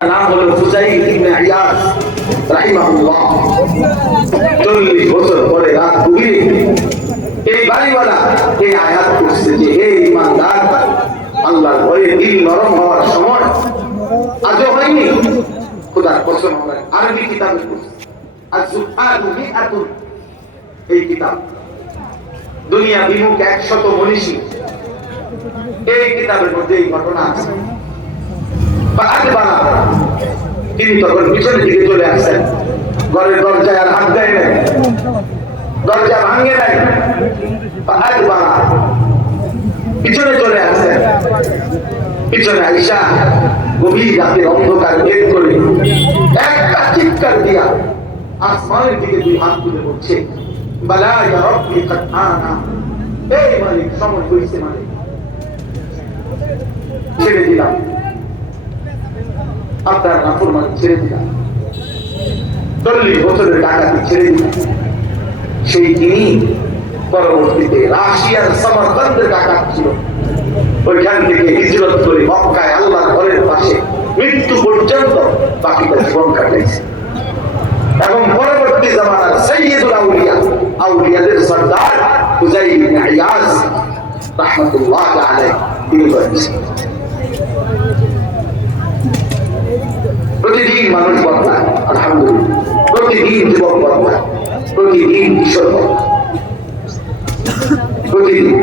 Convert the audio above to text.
নাম হলো ফুজাইল ইবনে ইয়াস রাহিমাহুল্লাহ। 40 বছর পরে রাত গভীরে এই বাড়িওয়ালা এই আয়াত করছে যে হে ঈমানদার, আল্লাহর ভয়ে দিল নরম হওয়ার সময় আজও হয়নি। খোদার কসম, আমরা আরবি কিতাবে পড়ছি আজ-জুহাদু মিআতুন, এই কিতাব দুনিয়া বিমুখ 100 মনীষী, এই কিতাবের মধ্যে এই ঘটনা আছে। তিনি তখন পিছনের দিকে চলে আসছেন, ঘরের দরজায় আর হাত দেয় নাই, দরজা ভাঙে নাই, পিছনে চলে আসছেন। পিছনে আইসা গভীর রাতের অন্ধকার ভেদ করে একটা চিৎকার দিয়া আসমানের দিকে 2 হাত তুলে বলছে, বালা ইয়া রাব্বি কাদ আনা, এই মালিক সময় হইছে, মালিক ছেড়ে দিলাম, আপনার নাফরমানি ছেড়ে দিলাম, 40 বছরের ডাকাতি ছেড়ে দিলাম। সেই তিনি পরবর্তীতে রাশিয়ার সমরকন্দের ডাকাত ছিল, ওইখান থেকে হিজরত করে মক্কায় আল্লাহর ঘরের পাশে মৃত্যু পর্যন্ত বাকিটা জীবন কাটাইছে। এবং পরবর্তী জামানার সাইয়্যিদুল আউলিয়া, আউলিয়াদের সরদার ফুজাইল ইবনে ইয়াস রাহমাতুল্লাহ আলাইহি তিনি বলেছেন, প্রতিদিন মানুষ বদলায়, আলহামদুলিল্লাহ, প্রতিদিন যুবক বদলায়, প্রতিদিন কিশোর বদলায়, প্রতিদিন